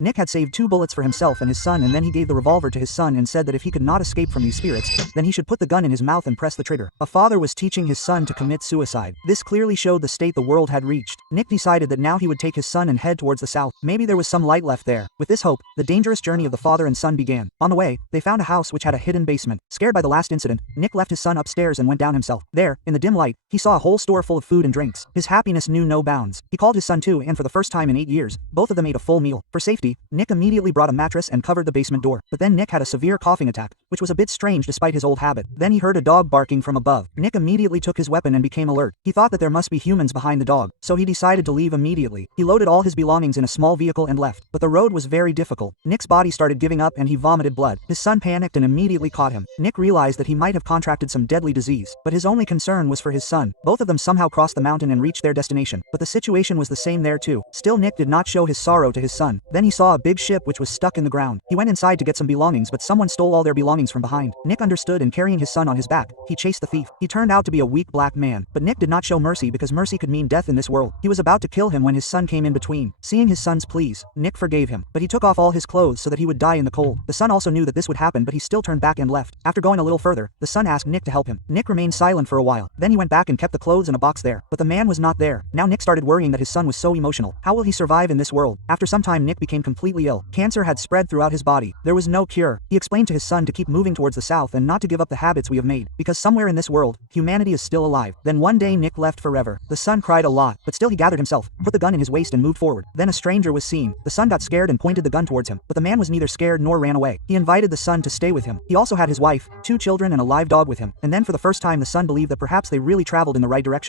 Nick had saved 2 bullets for himself and his son, and then he gave the revolver to his son and said that if he could not escape from these spirits, then he should put the gun in his mouth and press the trigger. A father was teaching his son to commit suicide. This clearly showed the state the world had reached. Nick decided that now he would take his son and head towards the south. Maybe there was some light left there. With this hope, the dangerous journey of the father and son began. On the way, they found a house which had a hidden basement. Scared by the last incident, Nick left his son upstairs and went down himself. There, in the dim light, he saw a whole store full of food and drinks. His happiness knew no bounds. He called his son too, and for the first time in 8 years, both of them ate a full meal. For safety, Nick immediately brought a mattress and covered the basement door. But then Nick had a severe coughing attack, which was a bit strange despite his old habit. Then he heard a dog barking from above. Nick immediately took his weapon and became alert. He thought that there must be humans behind the dog, so he decided to leave immediately. He loaded all his belongings in a small vehicle and left. But the road was very difficult. Nick's body started giving up and he vomited blood. His son panicked and immediately caught him. Nick realized that he might have contracted some deadly disease, but his only concern was for his son. Both of them somehow crossed the mountain and reached their destination, but the situation was the same there too. Still, Nick did not show his sorrow to his son. Then he saw a big ship which was stuck in the ground. He went inside to get some belongings, but someone stole all their belongings from behind. Nick understood, and carrying his son on his back, he chased the thief. He turned out to be a weak black man, but Nick did not show mercy because mercy could mean death in this world. He was about to kill him when his son came in between. Seeing his son's pleas, Nick forgave him, but he took off all his clothes so that he would die in the cold. The son also knew that this would happen, but he still turned back and left. After going a little further, the son asked Nick to help him. Nick remained silent for a while. Then he went back and kept the clothes in a box there, but the man was not there. Now Nick started worrying that his son was so emotional. How will he survive in this world? After some time, Nick became completely ill. Cancer had spread throughout his body. There was no cure. He explained to his son to keep moving towards the south and not to give up the habits we have made, because somewhere in this world, humanity is still alive. Then one day Nick left forever. The son cried a lot, but still he gathered himself, put the gun in his waist and moved forward. Then a stranger was seen. The son got scared and pointed the gun towards him, but the man was neither scared nor ran away. He invited the son to stay with him. He also had his wife, 2 children and a live dog with him, and then for the first time the son believed that perhaps they really traveled in the right direction.